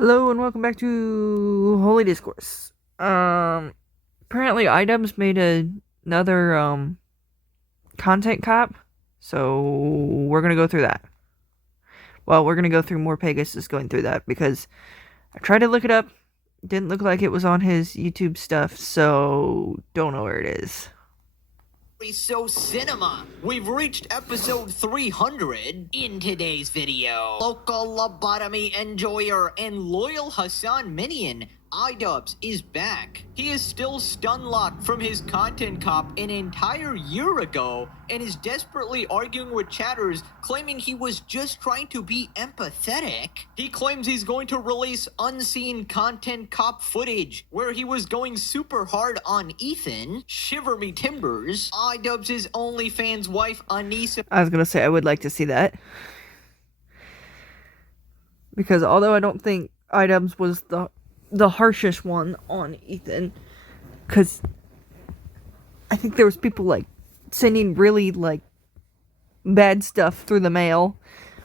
Hello and welcome back to Holy Discourse. Apparently Items made another content cop, so we're gonna go through that. Well, we're gonna go through more Pegasus going through that because I tried to look it up, didn't look like it was on his YouTube stuff, so don't know where it is. So Cinema, we've reached episode 300 in today's video. Local lobotomy enjoyer and loyal Hassan minion, iDubbbz, is back. He is still stun locked from his content cop an entire year ago and is desperately arguing with chatters, claiming he was just trying to be empathetic. He claims he's going to release unseen content cop footage where he was going super hard on Ethan. Shiver me timbers. iDubbbz' OnlyFans wife Anissa. I was gonna say I would like to see that. Because although I don't think Items was the harshest one on Ethan, because I think there was people like sending really like bad stuff through the mail,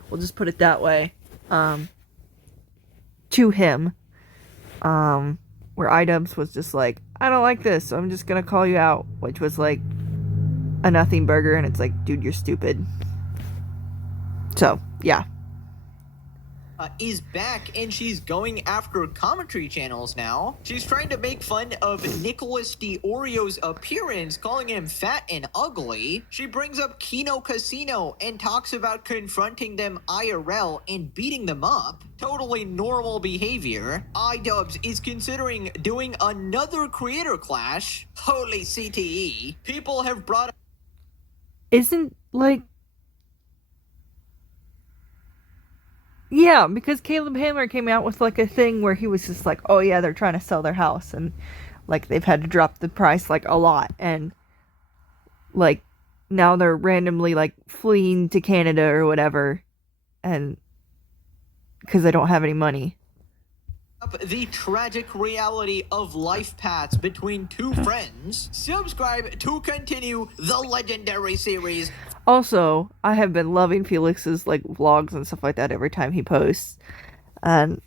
we'll just put it that way, to him, where iDubbbz was just like, I don't like this, so I'm just gonna call you out, which was like a nothing burger, and it's like, dude, you're stupid. So yeah, Is back and she's going after commentary channels now. She's trying to make fun of Nicholas D'Orio's appearance, calling him fat and ugly. She brings up Kino Casino and talks about confronting them IRL and beating them up. Totally normal behavior. iDubbbz is considering doing another creator clash. Holy CTE. People have brought up isn't like, yeah, because Caleb Hammer came out with like a thing where he was just like, oh yeah, they're trying to sell their house, and like they've had to drop the price like a lot, and like now they're randomly like fleeing to Canada or whatever, and because they don't have any money. The tragic reality of life paths between two friends. Subscribe to continue the legendary series. Also, I have been loving Felix's like vlogs and stuff like that every time he posts, and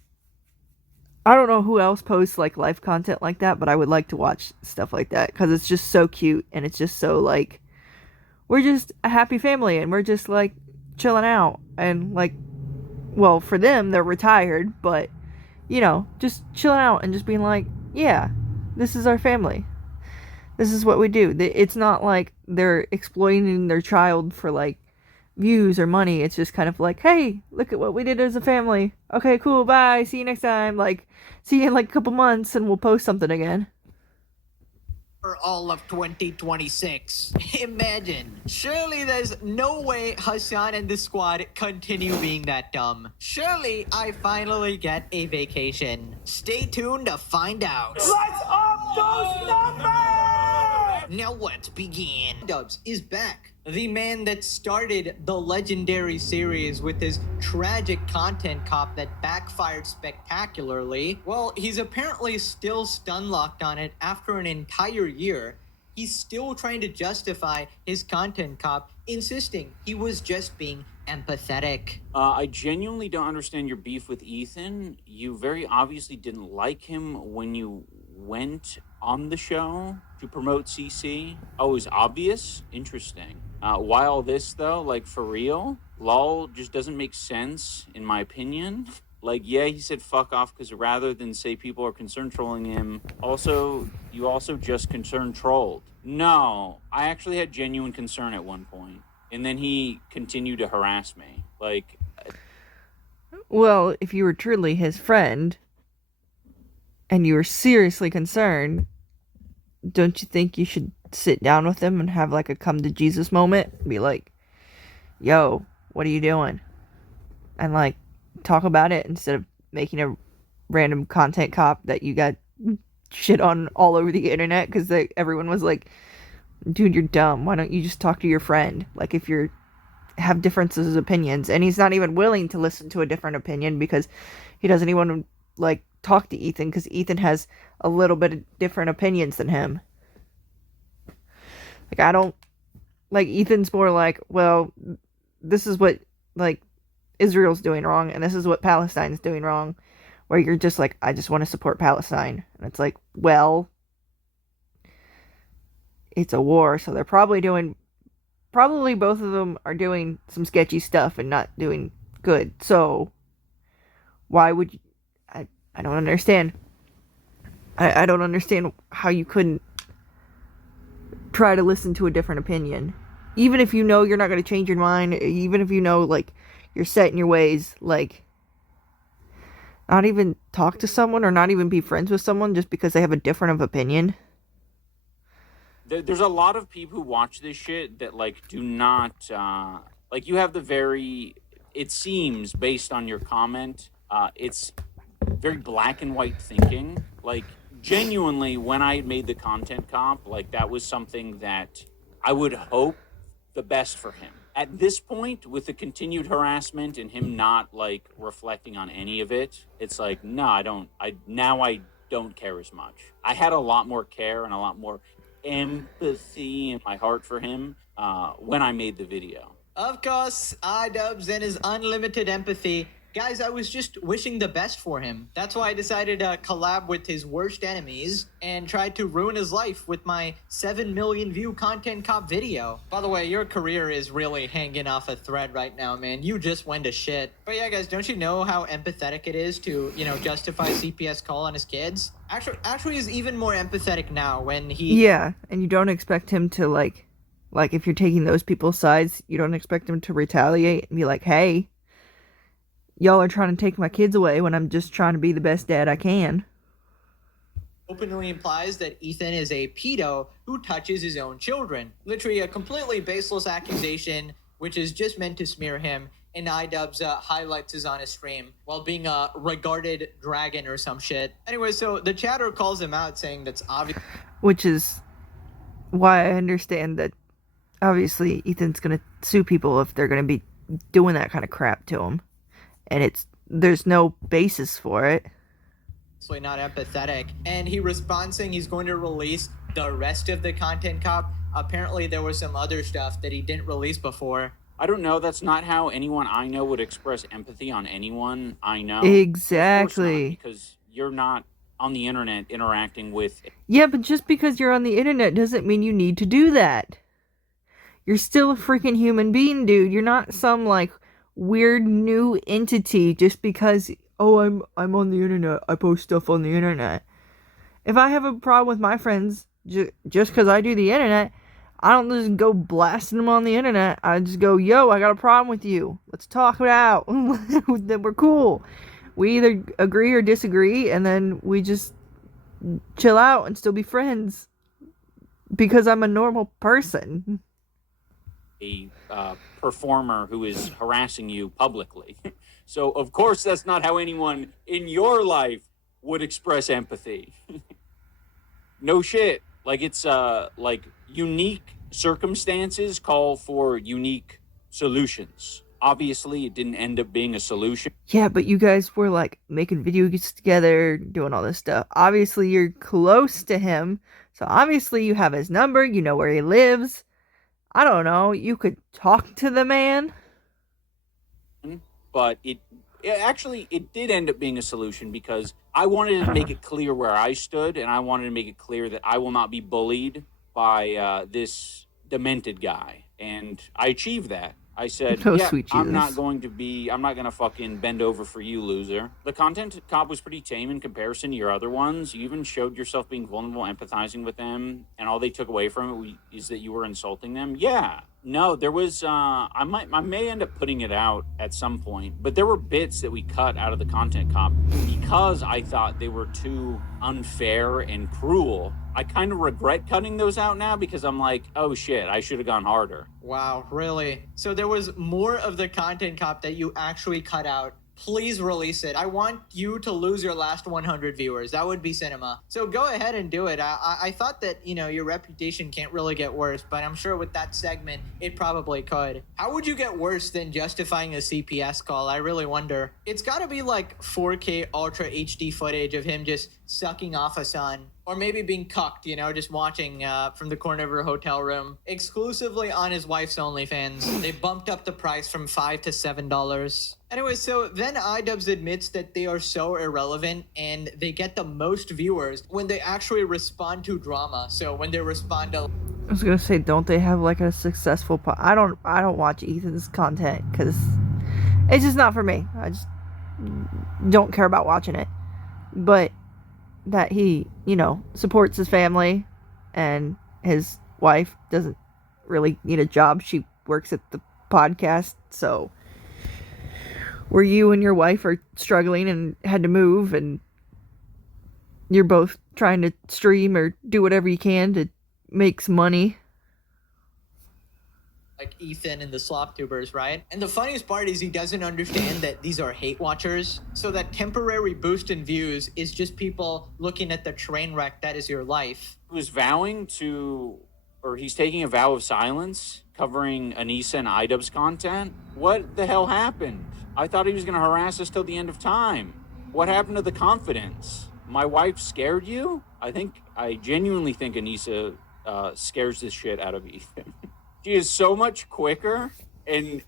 I don't know who else posts like life content like that, but I would like to watch stuff like that because it's just so cute, and it's just so like, we're just a happy family and we're just like chilling out, and like, well, for them they're retired, but you know, just chilling out and just being like, yeah, this is our family, this is what we do. It's not like they're exploiting their child for like views or money. It's just kind of like, hey, look at what we did as a family. Okay, cool, bye, see you next time. Like, see you in like a couple months and we'll post something again. For all of 2026. Imagine. Surely there's no way Hassan and the squad continue being that dumb. Surely I finally get a vacation. Stay tuned to find out. Let's up those numbers! Now let's begin. Dubs is back. The man that started the legendary series with his tragic content cop that backfired spectacularly. Well, he's apparently still stun locked on it after an entire year. He's still trying to justify his content cop, insisting he was just being empathetic. I genuinely don't understand your beef with Ethan. You very obviously didn't like him when you went on the show to promote CC. Oh, it was obvious? Interesting. Why all this, though? Like, for real? LOL just doesn't make sense, in my opinion. Like, yeah, he said fuck off because rather than say people are concern trolling him, you also just concern trolled. No, I actually had genuine concern at one point, and then he continued to harass me. Like, Well, if you were truly his friend and you were seriously concerned, don't you think you should sit down with him and have like a come to Jesus moment? Be like, yo, what are you doing? And like talk about it instead of making a random content cop that you got shit on all over the internet because everyone was like, dude, you're dumb. Why don't you just talk to your friend? Like, if you're have differences of opinions, and he's not even willing to listen to a different opinion because he doesn't even want to like talk to Ethan because Ethan has a little bit of different opinions than him. Like, I don't like, Ethan's more like, well, this is what like Israel's doing wrong and this is what Palestine's doing wrong, where you're just like, I just want to support Palestine. And it's like, well, it's a war, so they're probably both of them are doing some sketchy stuff and not doing good. So why would you, I don't understand. I don't understand how you couldn't try to listen to a different opinion. Even if you know you're not going to change your mind, even if you know, like, you're set in your ways, like, not even talk to someone or not even be friends with someone just because they have a different of opinion. There's a lot of people who watch this shit that, like, do not, like, you have the very, it seems, based on your comment, it's very black and white thinking. Like, genuinely, when I made the content comp, like, that was something that I would hope the best for him. At this point, with the continued harassment and him not, like, reflecting on any of it, it's like, no, I don't care as much. I had a lot more care and a lot more empathy in my heart for him when I made the video. Of course, iDubbbz and his unlimited empathy. Guys, I was just wishing the best for him. That's why I decided to collab with his worst enemies and tried to ruin his life with my 7 million view content cop video. By the way, your career is really hanging off a thread right now, man. You just went to shit. But yeah, guys, don't you know how empathetic it is to, justify CPS call on his kids? Actually, he's even more empathetic now when he... Yeah, and you don't expect him to, like, if you're taking those people's sides, you don't expect him to retaliate and be like, hey, y'all are trying to take my kids away when I'm just trying to be the best dad I can. Openly implies that Ethan is a pedo who touches his own children. Literally a completely baseless accusation, which is just meant to smear him. And iDubbbz highlights is on his stream while being a regarded dragon or some shit. Anyway, so the chatter calls him out saying that's obvious. Which is why I understand that obviously Ethan's going to sue people if they're going to be doing that kind of crap to him. And there's no basis for it. Not empathetic. And he responds saying he's going to release the rest of the content cop. Apparently there was some other stuff that he didn't release before. I don't know. That's not how anyone I know would express empathy on anyone I know. Exactly. Not, because you're not on the internet interacting with... Yeah, but just because you're on the internet doesn't mean you need to do that. You're still a freaking human being, dude. You're not some, like, weird new entity just because, oh, I'm on the internet, I post stuff on the internet. If I have a problem with my friends just because I do the internet, I don't just go blasting them on the internet. I just go, yo, I got a problem with you, let's talk it out. Then we're cool. We either agree or disagree, and then we just chill out and still be friends because I'm a normal person. A performer who is harassing you publicly. So, of course, that's not how anyone in your life would express empathy. No shit. Like, it's, like, unique circumstances call for unique solutions. Obviously, it didn't end up being a solution. Yeah, but you guys were, like, making videos together, doing all this stuff. Obviously, you're close to him, so obviously you have his number, you know where he lives. I don't know, you could talk to the man. But it did end up being a solution because I wanted to make it clear where I stood, and I wanted to make it clear that I will not be bullied by this demented guy. And I achieved that. I said, I'm not going to fucking bend over for you, loser. The content cop was pretty tame in comparison to your other ones. You even showed yourself being vulnerable, empathizing with them, and all they took away from it is that you were insulting them. Yeah. No, there was, I may end up putting it out at some point, but there were bits that we cut out of the content cop because I thought they were too unfair and cruel. I kind of regret cutting those out now because I'm like, oh shit, I should have gone harder. Wow, really? So there was more of the content cop that you actually cut out. Please release it. I want you to lose your last 100 viewers. That would be cinema. So go ahead and do it. I thought that, your reputation can't really get worse, but I'm sure with that segment, it probably could. How would you get worse than justifying a CPS call? I really wonder. It's gotta be like 4K Ultra HD footage of him just sucking off a son. Or maybe being cucked, just watching from the corner of her hotel room, exclusively on his wife's OnlyFans. They bumped up the price from $5 to $7. Anyway, so then iDubbbz admits that they are so irrelevant and they get the most viewers when they actually respond to drama. So when they respond to I was gonna say, don't they have like a successful I don't watch Ethan's content because it's just not for me. I just don't care about watching it. But that he, supports his family and his wife doesn't really need a job. She works at the podcast. So where you and your wife are struggling and had to move and you're both trying to stream or do whatever you can to make some money. Like Ethan and the SlopTubers, right? And the funniest part is he doesn't understand that these are hate watchers. So that temporary boost in views is just people looking at the train wreck that is your life. He was he's taking a vow of silence covering Anissa and iDubbbz content. What the hell happened? I thought he was going to harass us till the end of time. What happened to the confidence? My wife scared you? I genuinely think Anissa scares the shit out of Ethan. She is so much quicker and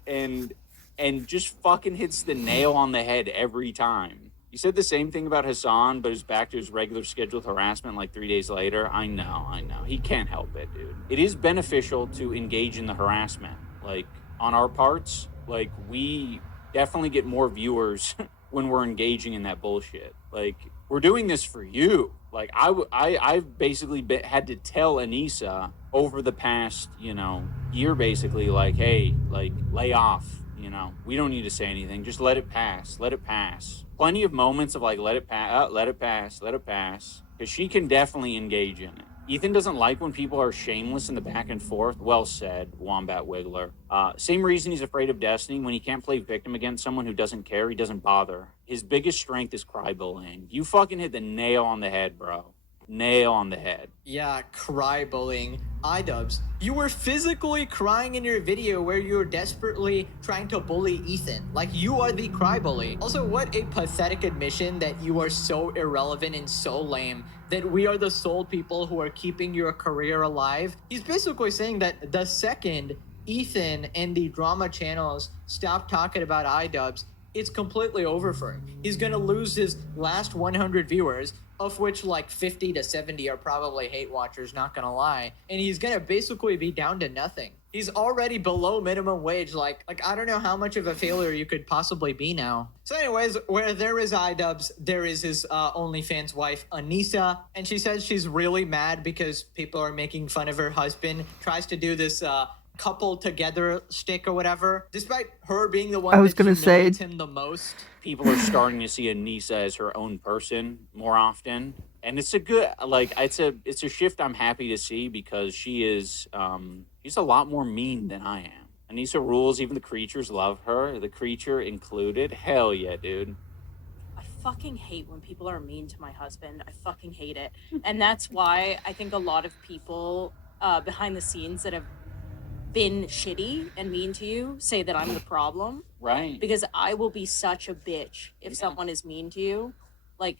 just fucking hits the nail on the head every time. You said the same thing about Hassan, but is back to his regular scheduled harassment like 3 days later. I know. He can't help it, dude. It is beneficial to engage in the harassment. Like, on our parts, like, we definitely get more viewers when we're engaging in that bullshit. Like, we're doing this for you. Like, I've basically had to tell Anissa over the past, year, basically, like, hey, like, lay off, we don't need to say anything. Just let it pass. Plenty of moments of, like, let it pass, because she can definitely engage in it. Ethan doesn't like when people are shameless in the back and forth. Well said, Wombat Wiggler. Same reason he's afraid of Destiny. When he can't play victim against someone who doesn't care, he doesn't bother. His biggest strength is cry bullying. You fucking hit the nail on the head, bro. Nail on the head. Yeah, cry bullying. iDubbbz, you were physically crying in your video where you were desperately trying to bully Ethan. Like, you are the cry bully. Also, what a pathetic admission that you are so irrelevant and so lame that we are the sole people who are keeping your career alive. He's basically saying that the second Ethan and the drama channels stop talking about iDubbbz, it's completely over for him. He's gonna lose his last 100 viewers, of which like 50 to 70 are probably hate watchers, not gonna lie. And he's gonna basically be down to nothing. He's already below minimum wage. Like I don't know how much of a failure you could possibly be now. So anyways, where there is iDubbbz, there is his OnlyFans wife, Anissa. And she says she's really mad because people are making fun of her husband. Tries to do this couple together stick or whatever, despite her being the one I was that gonna say humiliates him the most. People are starting to see Anissa as her own person more often, and it's a good, like, it's a shift I'm happy to see, because she is she's a lot more mean than I am. Anissa rules. Even the creatures love her, the creature included. Hell yeah, dude. I fucking hate when people are mean to my husband. I fucking hate it. And that's why I think a lot of people behind the scenes that have been shitty and mean to you say that I'm the problem. Right. Because I will be such a bitch if someone is mean to you. Like,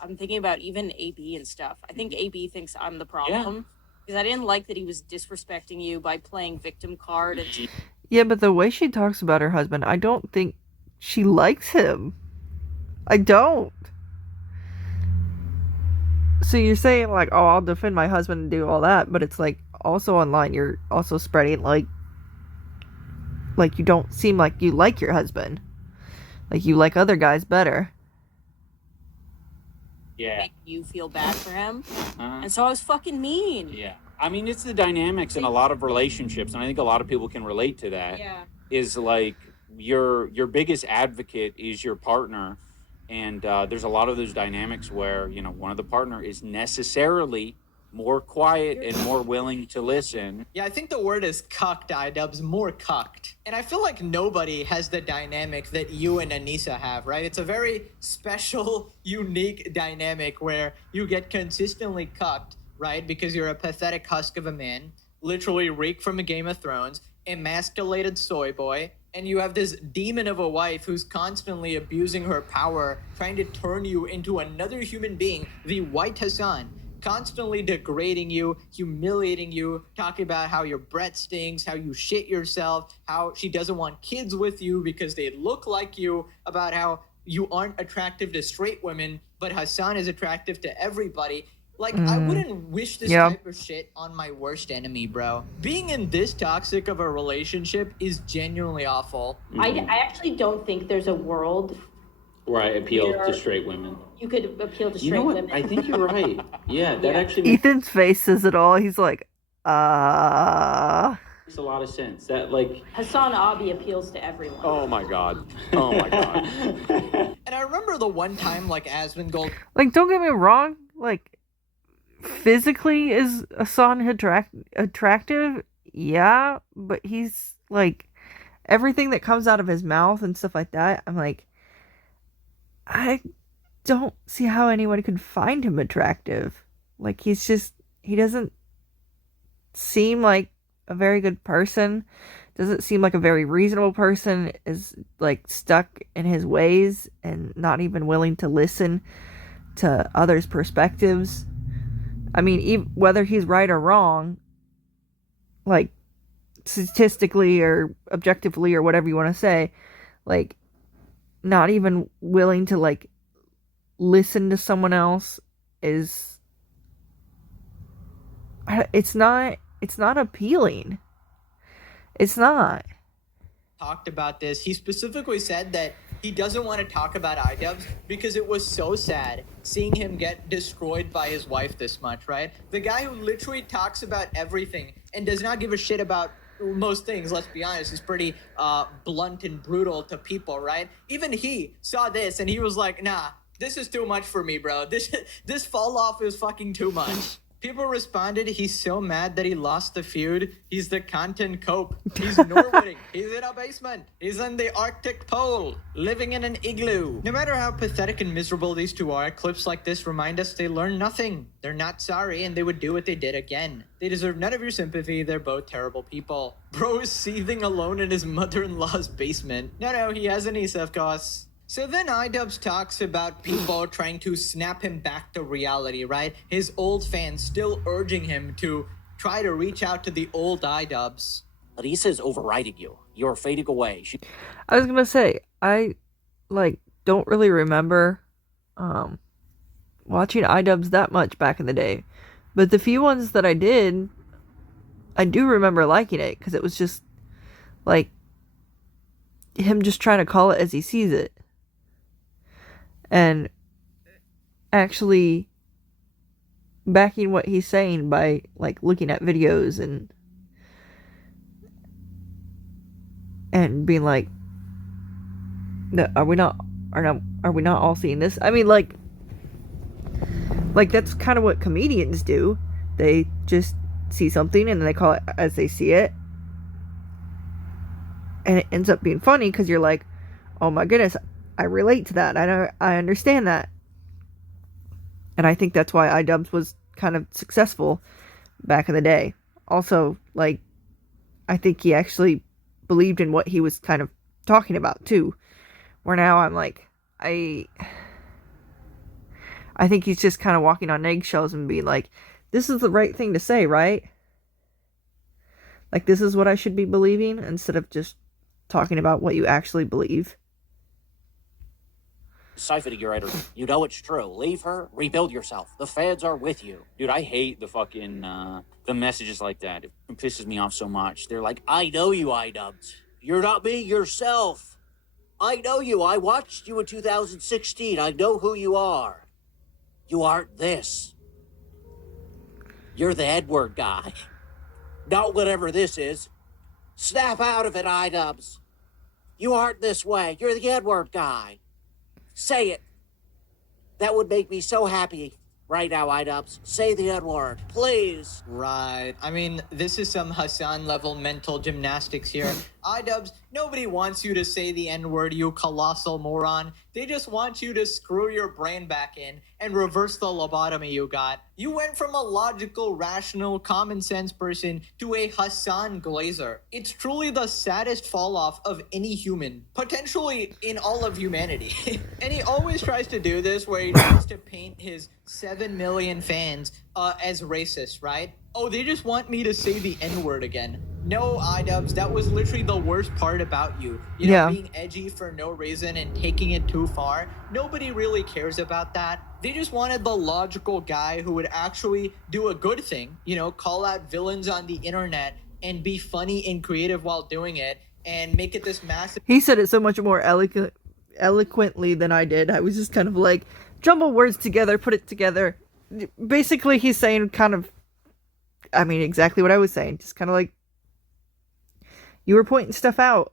I'm thinking about even AB and stuff. I think AB thinks I'm the problem. Because I didn't like that he was disrespecting you by playing victim card. And Yeah, but the way she talks about her husband, I don't think she likes him. I don't. So you're saying, like, oh, I'll defend my husband and do all that, but it's like, also online, you're also spreading, like you don't seem like you like your husband. Like, you like other guys better. Yeah. make you feel bad for him. And so I was fucking mean. Yeah. I mean, it's the dynamics in a lot of relationships, and I think a lot of people can relate to that. Yeah. Is like your biggest advocate is your partner, and there's a lot of those dynamics where, you know, one of the partner is necessarily more quiet and more willing to listen. Yeah, I think the word is cucked, iDubbbz, more cucked. And I feel like nobody has the dynamic that you and Anissa have, right? It's a very special, unique dynamic where you get consistently cucked, right? Because you're a pathetic husk of a man, literally reek from a Game of Thrones, emasculated soy boy, and you have this demon of a wife who's constantly abusing her power, trying to turn you into another human being, the White Hassan. constantly degrading you, humiliating you, talking about how your breath stinks, how you shit yourself, how she doesn't want kids with you because they look like you, about how you aren't attractive to straight women, but Hassan is attractive to everybody. Like, I wouldn't wish this type of shit on my worst enemy, bro. Being in this toxic of a relationship is genuinely awful. I actually don't think there's a world where I appeal to straight women. you could appeal to straight You know what? women. I think you're right. Yeah, that actually makes Ethan's face says it all. He's like, a lot of sense. That, like, Hassan Abi appeals to everyone. Oh my god. Oh my god. And I remember the one time, like, Asmongold like, don't get me wrong, like, physically is Hassan attractive? Yeah, but he's, like, everything that comes out of his mouth and stuff like that, I'm like, I don't see how anyone could find him attractive. Like, he doesn't seem like a very good person, doesn't seem like a very reasonable person, is, like, stuck in his ways and not even willing to listen to others' perspectives. I mean, whether he's right or wrong, like, statistically or objectively or whatever you want to say, like, not even willing to, like, listen to someone else is, it's not appealing. It's not. talked about this. He specifically said that he doesn't want to talk about iDubbbz because it was so sad seeing him get destroyed by his wife this much, right? The guy who literally talks about everything and does not give a shit about most things, let's be honest, is pretty blunt and brutal to people, right? Even he saw this and he was like, nah, this is too much for me, bro. This fall off is fucking too much. People responded, he's so mad that he lost the feud. He's the content cope. He's Norwooding. He's in a basement. He's in the Arctic Pole, living in an igloo. No matter how pathetic and miserable these two are, clips like this remind us they learned nothing. They're not sorry, and they would do what they did again. They deserve none of your sympathy. They're both terrible people. Bro is seething alone in his mother-in-law's basement. No, he has an ESF costs. So then iDubbbz talks about people trying to snap him back to reality, right? His old fans still urging him to try to reach out to the old iDubbbz. Lisa's overriding you. You're fading away. I was gonna say, I, like, don't really remember watching iDubbbz that much back in the day. But the few ones that I did, I do remember liking it, because it was just, like, him just trying to call it as he sees it. And actually backing what he's saying by, like, looking at videos and being like, no, are we not all seeing this? I mean, like that's kind of what comedians do. They just see something and then they call it as they see it, and it ends up being funny because you're like, oh my goodness, I relate to that. I understand that. And I think that's why iDubbbz was kind of successful back in the day. Also, like, I think he actually believed in what he was kind of talking about too. Where now I'm like, I think he's just kind of walking on eggshells and being like, this is the right thing to say, right? Like, this is what I should be believing, instead of talking about what you actually believe. Siphoning your energy. You know it's true. Leave her. Rebuild yourself. The fans are with you. Dude, I hate the fucking, the messages like that. It pisses me off so much. They're like, I know you, iDubbbz. You're not being yourself. I know you. I watched you in 2016. I know who you are. You aren't this. You're the Edward guy. Not whatever this is. Snap out of it, iDubbbz. You aren't this way. You're the Edward guy. Say it. That would make me so happy. Right now, iDubbbz. Say the N-word, please. Right. I mean, this is some Hassan level mental gymnastics here. iDubbbz, nobody wants you to say the N-word, you colossal moron. They just want you to screw your brain back in and reverse the lobotomy you got. You went from a logical, rational, common sense person to a Hassan Glazer. It's truly the saddest fall off of any human, potentially in all of humanity. And he always tries to do this where he tries to paint his 7 million fans as racist, right? Oh, they just want me to say the N-word again. No, iDubbbz, that was literally the worst part about you. You know, being edgy for no reason and taking it too far. Nobody really cares about that. They just wanted the logical guy who would actually do a good thing, you know, call out villains on the internet and be funny and creative while doing it and make it this massive... He said it so much more eloquently than I did. I was just kind of like, jumble words together, put it together. Basically, he's saying kind of, I mean, exactly what I was saying. Just kind of like, you were pointing stuff out.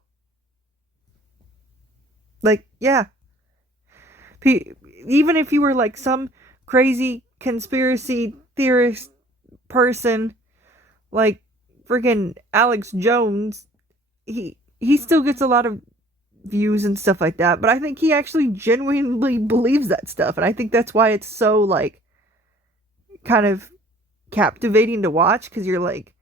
Like, yeah. Even if you were like some crazy conspiracy theorist person, like friggin' Alex Jones, he still gets a lot of views and stuff like that. But I think he actually genuinely believes that stuff. And I think that's why it's so, like, kind of captivating to watch. Because you're like,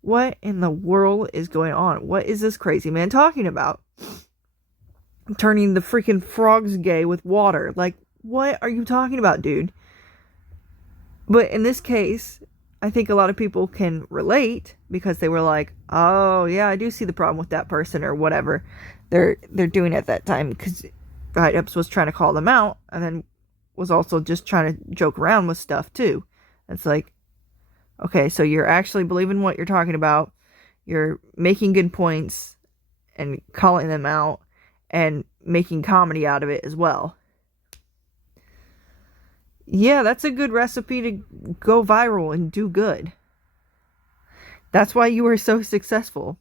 what in the world is going on? What is this crazy man talking about? Turning the freaking frogs gay with water. Like, what are you talking about, dude? But in this case, I think a lot of people can relate because they were like, oh, yeah, I do see the problem with that person or whatever they're doing at that time. Because iDubbbz was trying to call them out and then was also just trying to joke around with stuff, too. It's like, okay, so you're actually believing what you're talking about. You're making good points and calling them out and making comedy out of it as well. Yeah, that's a good recipe to go viral and do good. That's why you were so successful.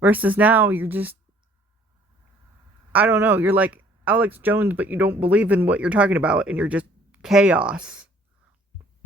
Versus now, you're just, I don't know, you're like Alex Jones, but you don't believe in what you're talking about, and you're just chaos.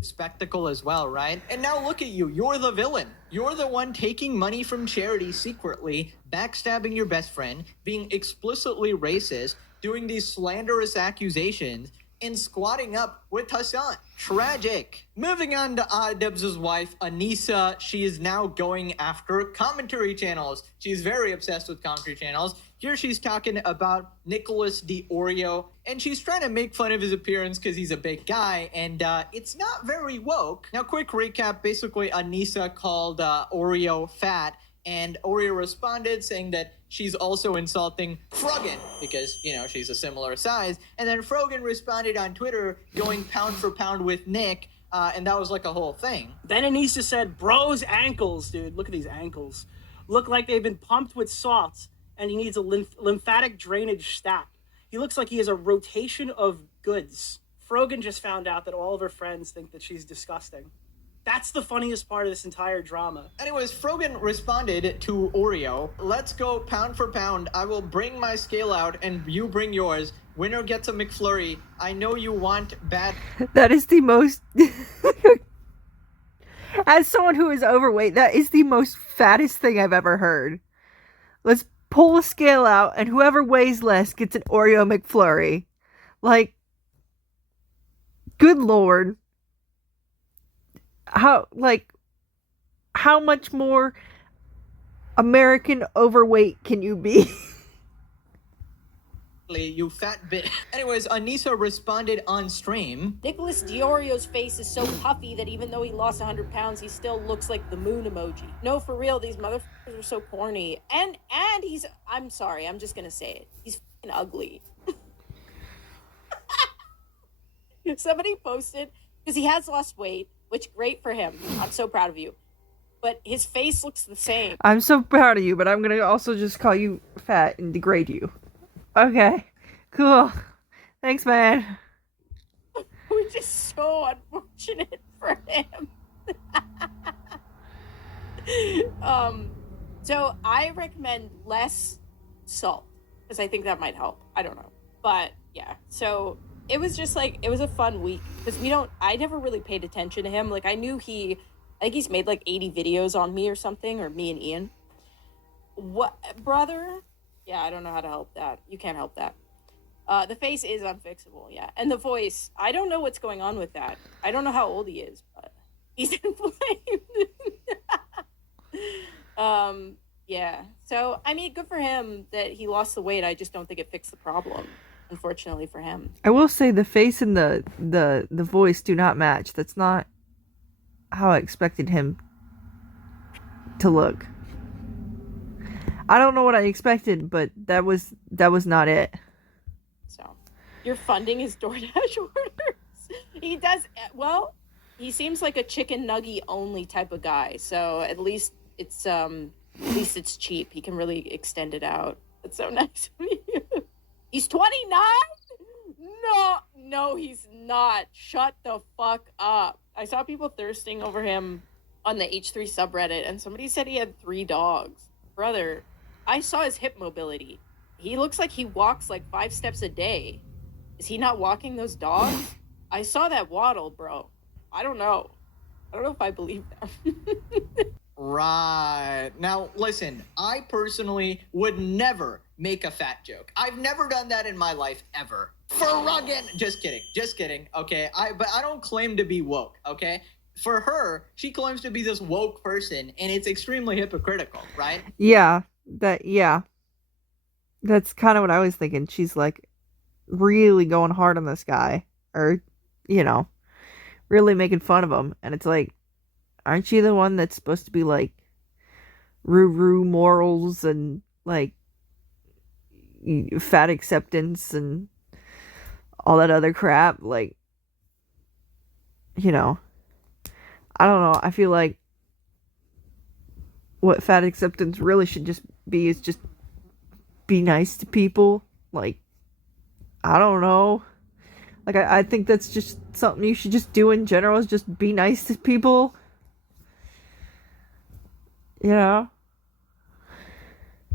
Spectacle as well, right? And now look at you. You're the villain. You're the one taking money from charity secretly, backstabbing your best friend, being explicitly racist, doing these slanderous accusations, and squatting up with Hassan. Tragic. Moving on to iDubbbz's wife, Anissa. She is now going after commentary channels. She's very obsessed with commentary channels. Here she's talking about Nicholas DeOrio, and she's trying to make fun of his appearance because he's a big guy, and it's not very woke. Now, quick recap. Basically, Anissa called Oreo fat, and Oreo responded saying that she's also insulting Frogan because, you know, she's a similar size. And then Frogan responded on Twitter going pound for pound with Nick, and that was like a whole thing. Then Anissa said, bro's ankles, dude. Look at these ankles. Look like they've been pumped with salt, and he needs a lymphatic drainage stop. He looks like he has a rotation of goods. Frogan just found out that all of her friends think that she's disgusting. That's the funniest part of this entire drama. Anyways, Frogan responded to Oreo, let's go pound for pound. I will bring my scale out and you bring yours. Winner gets a McFlurry. I know you want bad... That is the most... As someone who is overweight, that is the most fattest thing I've ever heard. Let's pull a scale out and whoever weighs less gets an Oreo McFlurry. Like, good lord. How much more American overweight can you be? You fat bitch. Anyways, Anissa responded on stream. Nicholas DeOrio's face is so puffy that even though he lost 100 pounds, he still looks like the moon emoji. No, for real, these motherfuckers are so corny. And he's, I'm sorry, I'm just gonna say it. He's fucking ugly. Somebody posted, because he has lost weight, which great for him. I'm so proud of you. But his face looks the same. I'm so proud of you, but I'm gonna also just call you fat and degrade you. Okay, cool. Thanks, man. Which is so unfortunate for him. So I recommend less salt, because I think that might help. I don't know. But yeah, so it was just like, it was a fun week, because I never really paid attention to him. Like, I think he's made like 80 videos on me or something, or me and Ian. What, brother? Yeah, I don't know how to help that. You can't help that. The face is unfixable, yeah. And the voice, I don't know what's going on with that. I don't know how old he is, but he's inflamed. Yeah. So, I mean, good for him that he lost the weight. I just don't think it fixed the problem, unfortunately for him. I will say the face and the voice do not match. That's not how I expected him to look. I don't know what I expected, but that was not it. So, you're funding his DoorDash orders. He does well. He seems like a chicken nugget only type of guy. So at least it's cheap. He can really extend it out. That's so nice of you. He's 29? No, he's not. Shut the fuck up. I saw people thirsting over him on the H3 subreddit, and somebody said he had 3 dogs. Brother, I saw his hip mobility. He looks like he walks like 5 steps a day. Is he not walking those dogs? I saw that waddle, bro. I don't know if I believe them. Right. Now, listen, I personally would never make a fat joke. I've never done that in my life, ever. For Ruggin! Just kidding, okay? But I don't claim to be woke, okay? For her, she claims to be this woke person, and it's extremely hypocritical, right? Yeah. That's kind of what I was thinking. She's like really going hard on this guy, or, you know, really making fun of him. And it's like, aren't you the one that's supposed to be like roo morals and like fat acceptance and all that other crap? Like, you know, I don't know. I feel like what fat acceptance really should just be is just be nice to people. Like, I don't know. Like, I think that's just something you should just do in general, is just be nice to people. You know?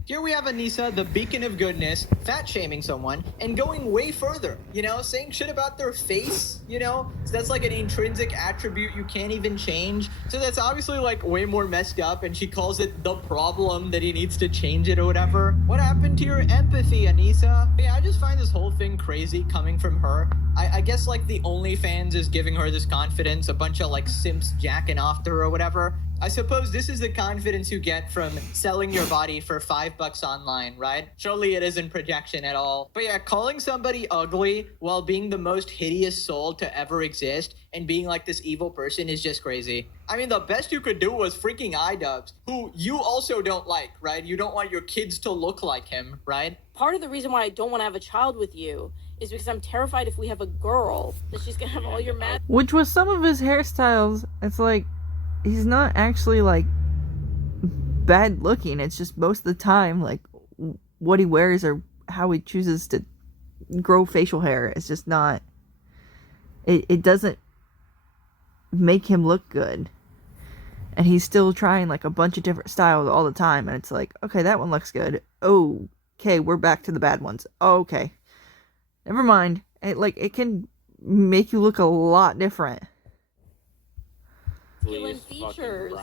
Here we have Anissa, the beacon of goodness, fat shaming someone, and going way further, you know, saying shit about their face, you know? So that's like an intrinsic attribute you can't even change. So that's obviously like way more messed up, and she calls it the problem that he needs to change it or whatever. What happened to your empathy, Anissa? Yeah, I just find this whole thing crazy coming from her. I guess like the OnlyFans is giving her this confidence, a bunch of like simps jacking off to her or whatever. I suppose this is the confidence you get from selling your body for $5 online, right? Surely it isn't projection at all. But yeah, calling somebody ugly while being the most hideous soul to ever exist and being like this evil person is just crazy. I mean, the best you could do was freaking iDubbbz, who you also don't like, right? You don't want your kids to look like him, right? Part of the reason why I don't want to have a child with you is because I'm terrified if we have a girl that she's gonna have all your mad. Which was some of his hairstyles. It's like, he's not actually like bad looking. It's just most of the time, like, what he wears or how he chooses to grow facial hair. It's just not, it doesn't make him look good. And he's still trying like a bunch of different styles all the time. And it's like, okay, that one looks good. Oh, okay, we're back to the bad ones. Oh, okay. Never mind. It can make you look a lot different. Killing features.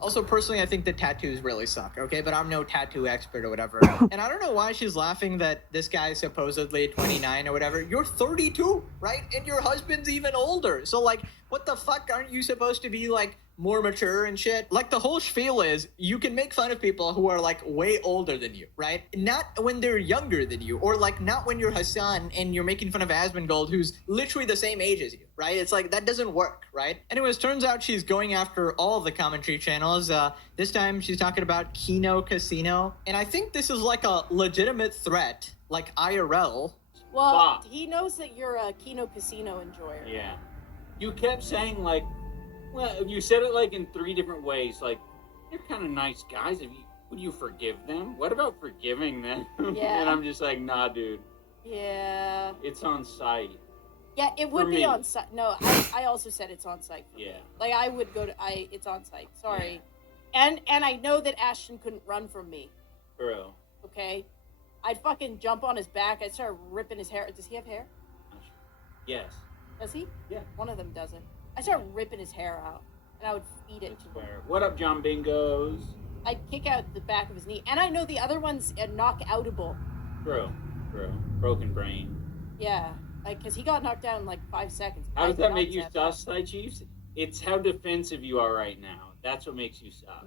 Also, personally, I think the tattoos really suck, okay? But I'm no tattoo expert or whatever. And I don't know why she's laughing that this guy is supposedly 29 or whatever. You're 32, right? And your husband's even older. So, like, what the fuck? Aren't you supposed to be, like, more mature and shit? Like, the whole spiel is you can make fun of people who are, like, way older than you, right? Not when they're younger than you. Or, like, not when you're Hassan and you're making fun of Asmongold, who's literally the same age as you, right? It's like, that doesn't work, right? Anyways, turns out she's going after all of the commentary channels. This time she's talking about Kino Casino. And I think this is, like, a legitimate threat, like IRL. Well, Stop. he knows that you're a Kino Casino enjoyer. Yeah. You kept saying, like, well, you said it, like, in 3 different ways. Like, they're kind of nice guys. Would you forgive them? What about forgiving them? Yeah. And I'm just like, nah, dude. Yeah. It's on site. Yeah, it would For be me. on site. No, I also said it's on site for me. Yeah. Like, I would go to, it's on site. Sorry. And I know that Ashton couldn't run from me. Bro. Okay? I'd fucking jump on his back. I'd start ripping his hair. Does he have hair? Yes. Does he? Yeah. One of them doesn't. I start ripping his hair out, and I would feed it That's to him. where. What up, John Bingos? I'd kick out the back of his knee. And I know the other one's knockoutable. True. Broken brain. Yeah, like, because he got knocked down in like 5 seconds. How does that make you sus, Thai Chiefs? It's how defensive you are right now. That's what makes you sus.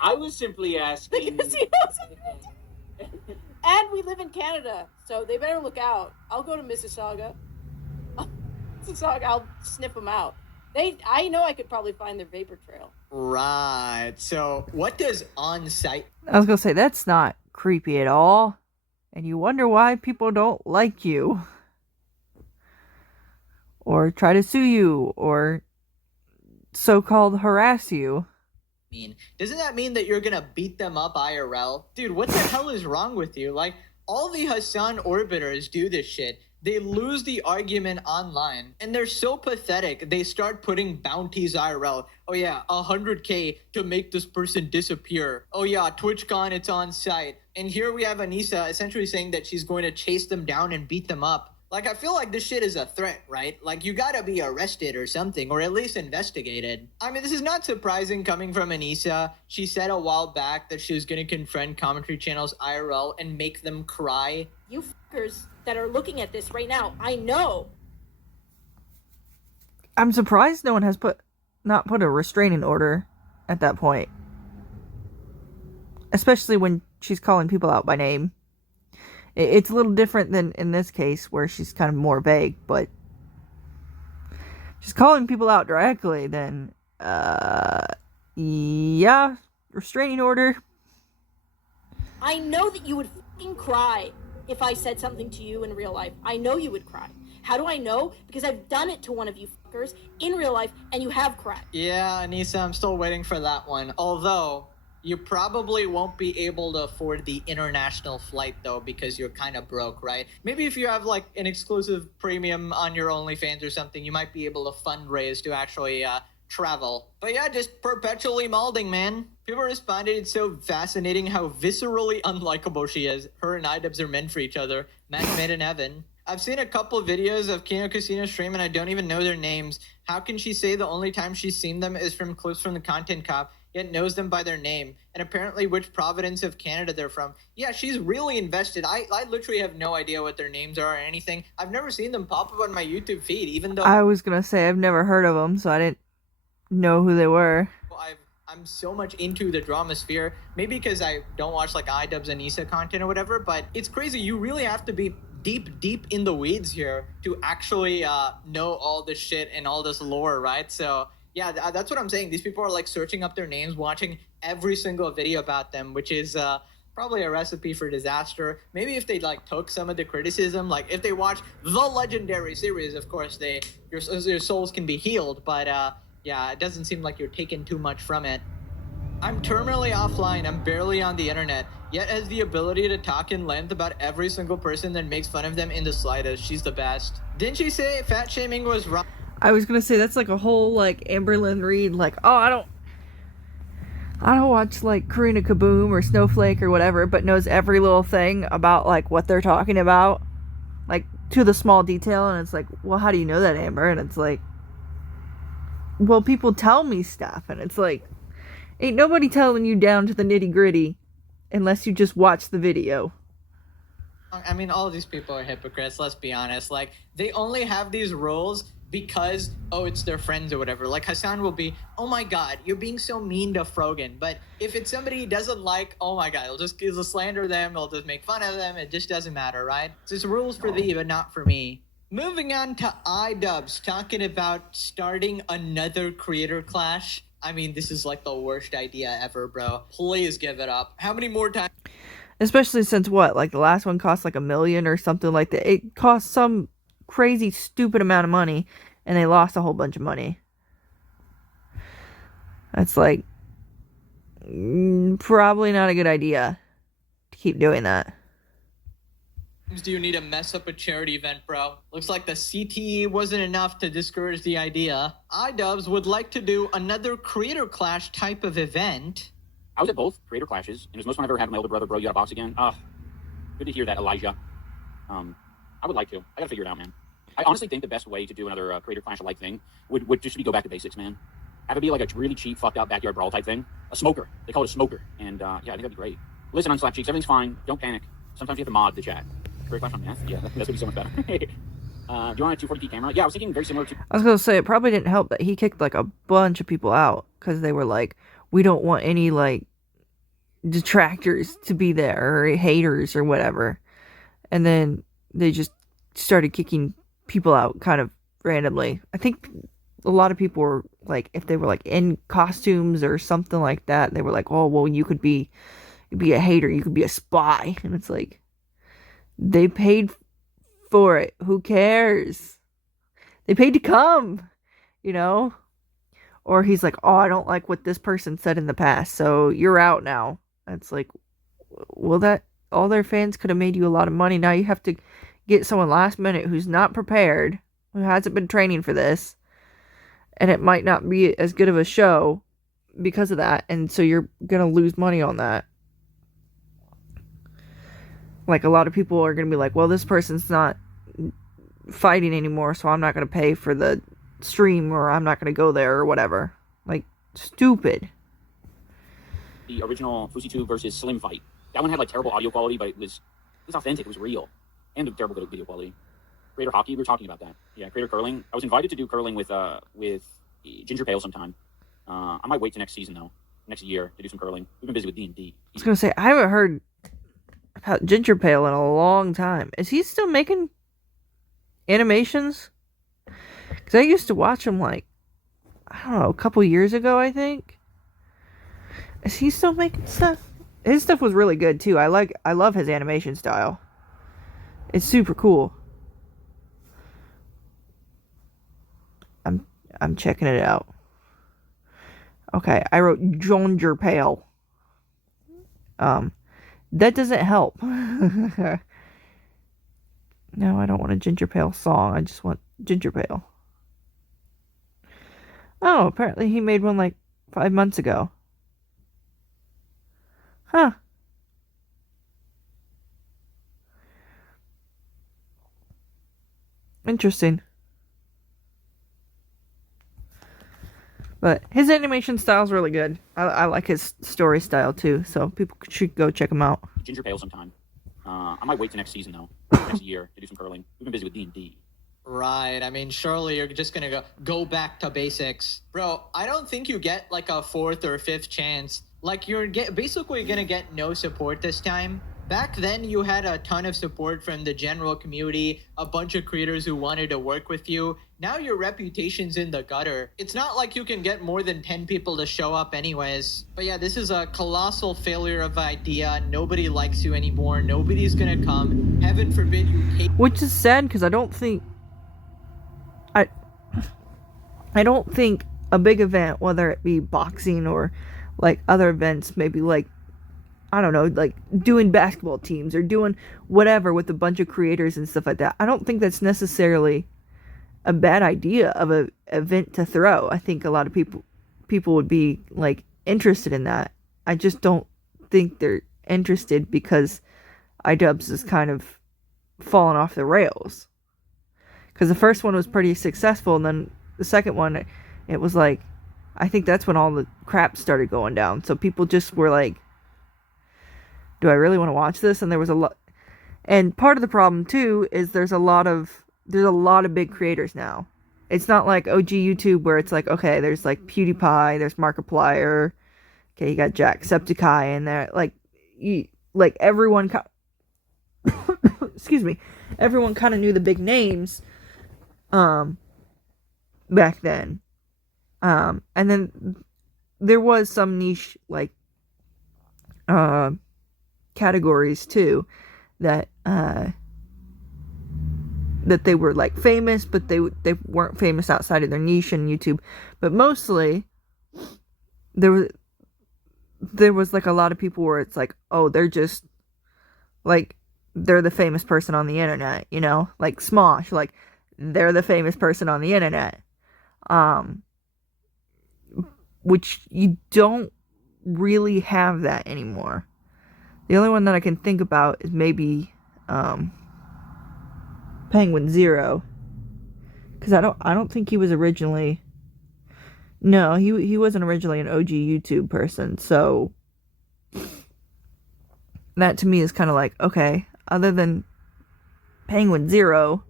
I was simply asking... And we live in Canada, so they better look out. I'll go to Mississauga. I'll sniff them out. I know I could probably find their vapor trail. Right. So, what does on-site... I was gonna say, that's not creepy at all. And you wonder why people don't like you. Or try to sue you. Or so-called harass you. mean? Doesn't that mean that you're gonna beat them up IRL? Dude, what the hell is wrong with you? Like, all the Hassan orbiters do this shit. They lose the argument online, and they're so pathetic, they start putting bounties IRL. Oh yeah, 100K to make this person disappear. Oh yeah, TwitchCon, it's on site. And here we have Anissa essentially saying that she's going to chase them down and beat them up. Like, I feel like this shit is a threat, right? Like, you gotta be arrested or something, or at least investigated. I mean, this is not surprising coming from Anissa. She said a while back that she was gonna confront commentary channels IRL and make them cry. You fuckers that are looking at this right now, I know. I'm surprised no one has not put a restraining order at that point. Especially when she's calling people out by name. It's a little different than in this case where she's kind of more vague, but she's calling people out directly, then, yeah, restraining order. I know that you would fucking cry if I said something to you in real life. I know you would cry. How do I know? Because I've done it to one of you fuckers in real life, and you have cried. Yeah, Anissa, I'm still waiting for that one. Although, you probably won't be able to afford the international flight, though, because you're kind of broke, right? Maybe if you have, like, an exclusive premium on your OnlyFans or something, you might be able to fundraise to actually travel. But yeah, just perpetually molding, man. People responded, it's so fascinating how viscerally unlikable she is. Her and iDubbbz are meant for each other. Match made in heaven. I've seen a couple of videos of Kino Casino stream and I don't even know their names. How can she say the only time she's seen them is from clips from the Content Cop, yet knows them by their name, and apparently which province of Canada they're from? Yeah, she's really invested. I literally have no idea what their names are or anything. I've never seen them pop up on my YouTube feed, even though... I was gonna say, I've never heard of them, so I didn't know who they were. I'm so much into the drama sphere, maybe because I don't watch like iDubbbz and Anissa content or whatever, but it's crazy. You really have to be deep in the weeds here to actually know all this shit and all this lore, right? So yeah, that's what I'm saying. These people are like searching up their names, watching every single video about them, which is probably a recipe for disaster. Maybe if they like took some of the criticism, like if they watch the legendary series, of course your souls can be healed, but yeah, it doesn't seem like you're taking too much from it. I'm terminally offline, I'm barely on the internet, yet has the ability to talk in length about every single person that makes fun of them in the slightest. She's the best. Didn't she say fat shaming was wrong? I was gonna say, that's like a whole, like, Amberlynn Reed, like, oh, I don't watch, like, Karina Kaboom or Snowflake or whatever, but knows every little thing about, like, what they're talking about, like, to the small detail, and it's like, well, how do you know that, Amber? And it's like, well, people tell me stuff, and it's like, ain't nobody telling you down to the nitty-gritty unless you just watch the video. I mean, all of these people are hypocrites, let's be honest. Like, they only have these roles because, oh, it's their friends or whatever. Like, Hassan will be, oh my god, you're being so mean to Frogan. But if it's somebody he doesn't like, oh my god, he'll just slander them, he'll just make fun of them, it just doesn't matter, right? It's just rules for thee, but not for me. Moving on to iDubbbz, talking about starting another creator clash. I mean, this is like the worst idea ever, bro. Please give it up. How many more times? Especially since what? Like, the last one cost like $1 million or something like that. It cost some crazy, stupid amount of money, and they lost a whole bunch of money. That's like, probably not a good idea to keep doing that. Do you need to mess up a charity event, bro? Looks like the CTE wasn't enough to discourage the idea. iDubbbz would like to do another creator clash type of event. I was at both creator clashes, and it was the most fun I've ever had with my older brother. Bro, you gotta box again? Good to hear that, Elijah. I would like to. I gotta figure it out, man. I honestly think the best way to do another creator clash-like thing would just be go back to basics, man. Have it be like a really cheap, fucked up backyard brawl type thing. A smoker. They call it a smoker. And yeah, I think that'd be great. Listen, on Slap Cheeks, everything's fine. Don't panic. Sometimes you have to mod the chat. Career Clash on Math? Yeah, that's gonna be so much better. Do you want a 240p camera? Yeah, I was thinking very similar to. I was gonna say it probably didn't help that he kicked like a bunch of people out because they were like, we don't want any like detractors to be there or haters or whatever, and then they just started kicking people out kind of randomly. I think a lot of people were like, if they were like in costumes or something like that, they were like, oh well, you could be a hater, you could be a spy, and it's like they paid for it. Who cares? They paid to come, you know? Or he's like, oh, I don't like what this person said in the past, so you're out now. It's like, well, that all their fans could have made you a lot of money. Now you have to get someone last minute who's not prepared, who hasn't been training for this, and it might not be as good of a show because of that, and so you're gonna lose money on that. Like, a lot of people are gonna be like, well, this person's not fighting anymore, so I'm not gonna pay for the stream, or I'm not gonna go there, or whatever. Like, stupid. The original FusiTube versus Slim fight. That one had like terrible audio quality, but it was authentic. It was real, and a terrible video quality. Creator Hockey, we were talking about that. Yeah, Creator Curling. I was invited to do curling with Ginger Pale sometime. I might wait to next season though, next year, to do some curling. We've been busy with D&D. I was gonna say, I haven't heard about Ginger Pale in a long time. Is he still making animations? Because I used to watch him like, I don't know, a couple years ago, I think. Is he still making stuff? His stuff was really good too. I love his animation style. It's super cool. I'm checking it out. Okay, I wrote Ginger Pale. That doesn't help. No, I don't want a Ginger Pale song. I just want Ginger Pale. Oh, apparently he made one like 5 months ago. Huh. Interesting. But his animation style is really good. I like his story style too, so people should go check him out. Ginger Pale sometime. I might wait to next season though, next year, to do some curling. We've been busy with D&D. Right, I mean, surely you're just gonna go back to basics. Bro, I don't think you get like a 4th or 5th chance. Like, basically gonna get no support this time. Back then, you had a ton of support from the general community, a bunch of creators who wanted to work with you. Now your reputation's in the gutter. It's not like you can get more than 10 people to show up anyways. But yeah, this is a colossal failure of idea. Nobody likes you anymore. Nobody's gonna come. Heaven forbid you hate. Which is sad, because I don't think a big event, whether it be boxing or like other events, maybe like, I don't know, like doing basketball teams or doing whatever with a bunch of creators and stuff like that. I don't think that's necessarily a bad idea of a event to throw. I think a lot of people would be like interested in that. I just don't think they're interested because iDubbbz is kind of fallen off the rails. Because the first one was pretty successful, and then the second one, it was like, I think that's when all the crap started going down. So people just were like, do I really want to watch this? And there was a lot. And part of the problem too is there's a lot of big creators now. It's not like OG YouTube where it's like, okay, there's like PewDiePie, there's Markiplier, okay, you got Jacksepticeye in there. Like everyone, excuse me, everyone kind of knew the big names, back then. And then there was some niche like categories too that they were like famous, but they weren't famous outside of their niche in YouTube. But mostly there was like a lot of people where it's like, oh, they're just like, they're the famous person on the internet, you know, like Smosh, like they're the famous person on the internet. Which you don't really have that anymore. The only one that I can think about is maybe Penguin Zero, because I don't think he was originally No, he wasn't originally an OG YouTube person, so that to me is kind of like, okay, other than Penguin Zero,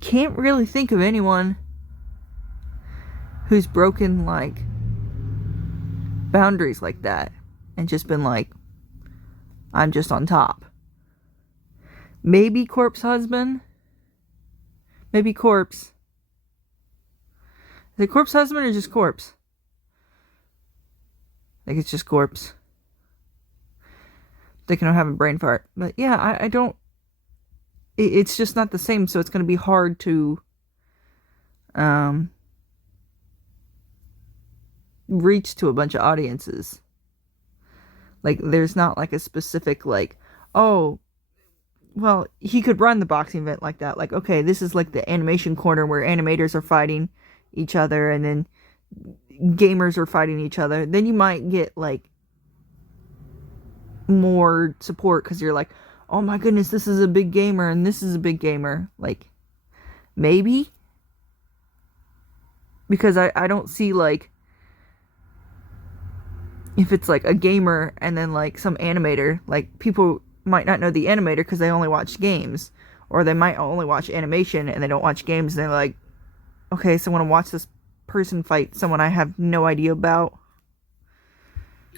can't really think of anyone who's broken like boundaries like that and just been like, I'm just on top. Maybe Corpse Husband? Maybe Corpse. Is it Corpse Husband or just Corpse? I think it's just Corpse. Thinking I'm having a brain fart. But yeah, I don't... It's just not the same, so it's going to be hard to... reach to a bunch of audiences. Like, there's not like a specific, like, oh... Well, he could run the boxing event like that. Like, okay, this is like the animation corner where animators are fighting each other and then gamers are fighting each other. Then you might get like more support because you're like, oh my goodness, this is a big gamer and this is a big gamer. Like, maybe? Because I don't see like, if it's like a gamer and then like some animator, like people might not know the animator because they only watch games, or they might only watch animation and they don't watch games, and they're like, okay, so I want to watch this person fight someone I have no idea about.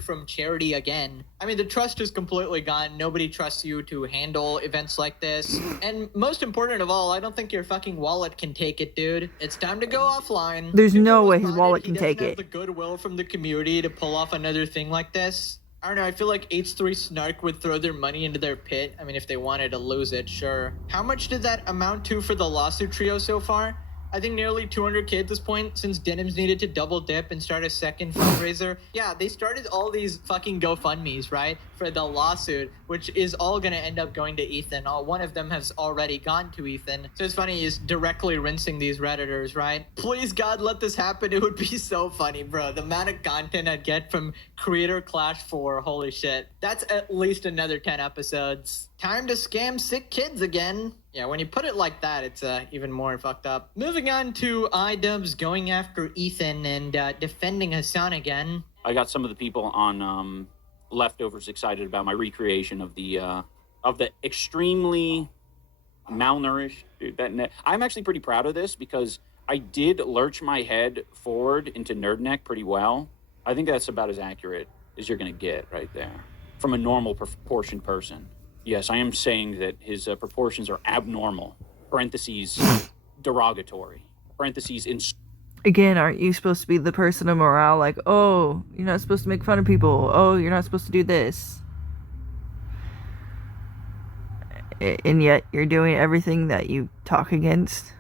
From charity again. I mean, the trust is completely gone. Nobody trusts you to handle events like this. And most important of all, I don't think your fucking wallet can take it, dude. It's time to go offline. There's People no way his responded wallet he can doesn't take have it. the goodwill from the community to pull off another thing like this. I don't know, I feel like H3 Snark would throw their money into their pit. I mean, if they wanted to lose it, sure. How much did that amount to for the lawsuit trio so far? I think nearly 200K at this point, since Denims needed to double dip and start a second fundraiser. Yeah, they started all these fucking GoFundMes, right? For the lawsuit, which is all gonna end up going to Ethan. One of them has already gone to Ethan. So it's funny, he's directly rinsing these Redditors, right? Please, God, let this happen. It would be so funny, bro. The amount of content I'd get from Creator Clash 4, holy shit. That's at least another 10 episodes. Time to scam sick kids again. Yeah, when you put it like that, it's even more fucked up. Moving on to iDubbbz going after Ethan and defending Hassan again. I got some of the people on Leftovers excited about my recreation of the extremely malnourished dude. I'm actually pretty proud of this because I did lurch my head forward into nerd neck pretty well. I think that's about as accurate as you're going to get right there from a normal proportioned person. Yes, I am saying that his proportions are abnormal. Parentheses, derogatory. Parentheses, Again, aren't you supposed to be the person of morale? Like, oh, you're not supposed to make fun of people. Oh, you're not supposed to do this. And yet, you're doing everything that you talk against.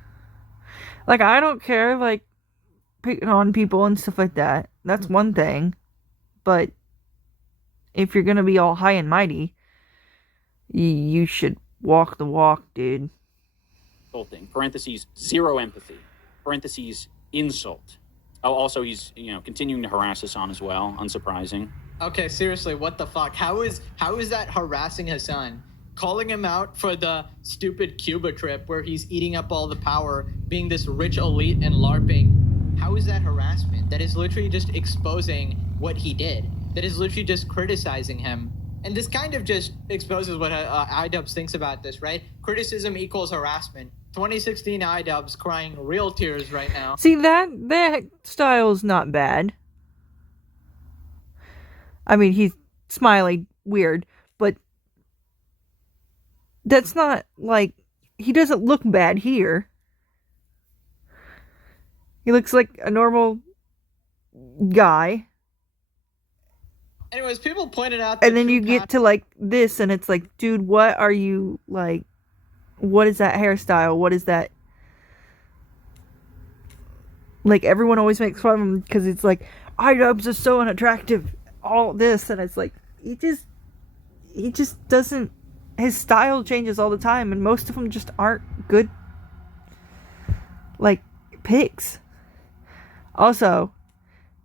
Like, I don't care, like, picking on people and stuff like that. That's one thing. But if you're gonna be all high and mighty, you should walk the walk, dude. Insulting. Parentheses, zero empathy. Parentheses, insult. Oh, also, he's, continuing to harass Hassan as well. Unsurprising. Okay, seriously, what the fuck? How is that harassing Hassan? Calling him out for the stupid Cuba trip where he's eating up all the power, being this rich elite and LARPing. How is that harassment? That is literally just exposing what he did. That is literally just criticizing him. And this kind of just exposes what iDubbbz thinks about this, right? Criticism equals harassment. 2016 iDubbbz crying real tears right now. See, that style's not bad. I mean, he's smiling weird, but that's not, like, he doesn't look bad here. He looks like a normal guy. Anyways, people pointed out that and then you get to, like, this, and it's like, dude, what are you, like, what is that hairstyle? What is that? Like, everyone always makes fun of him because it's like, iDubbbz is so unattractive. All this, and it's like, he just doesn't, his style changes all the time, and most of them just aren't good, like, pics. Also,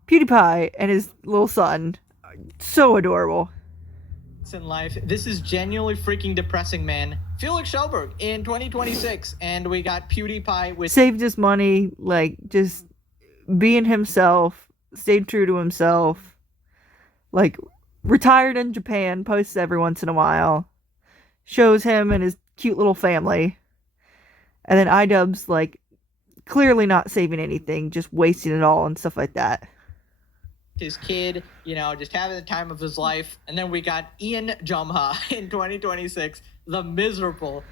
PewDiePie and his little son, so adorable. In life, this is genuinely freaking depressing, man. Felix Schellberg in 2026, and we got PewDiePie with Saved his money, like, just being himself, stayed true to himself, like, retired in Japan, posts every once in a while, shows him and his cute little family, and then iDubbbz, like, clearly not saving anything, just wasting it all and stuff like that. his kid, just having the time of his life. And then we got Ian Jumha in 2026, the miserable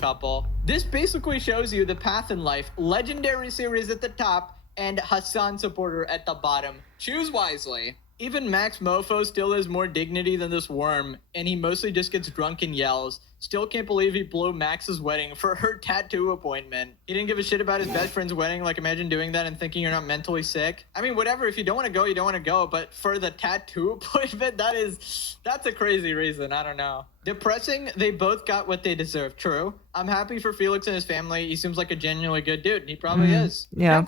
couple. This basically shows you the path in life. Legendary series at the top and Hassan supporter at the bottom. Choose wisely. Even Max Mofo still has more dignity than this worm, and he mostly just gets drunk and yells. Still can't believe he blew Max's wedding for her tattoo appointment. He didn't give a shit about his best friend's wedding. Like, imagine doing that and thinking you're not mentally sick. I mean, whatever. If you don't want to go, you don't want to go. But for the tattoo appointment, that's a crazy reason. I don't know. Depressing, they both got what they deserve. True. I'm happy for Felix and his family. He seems like a genuinely good dude, and he probably is. Yeah. Now,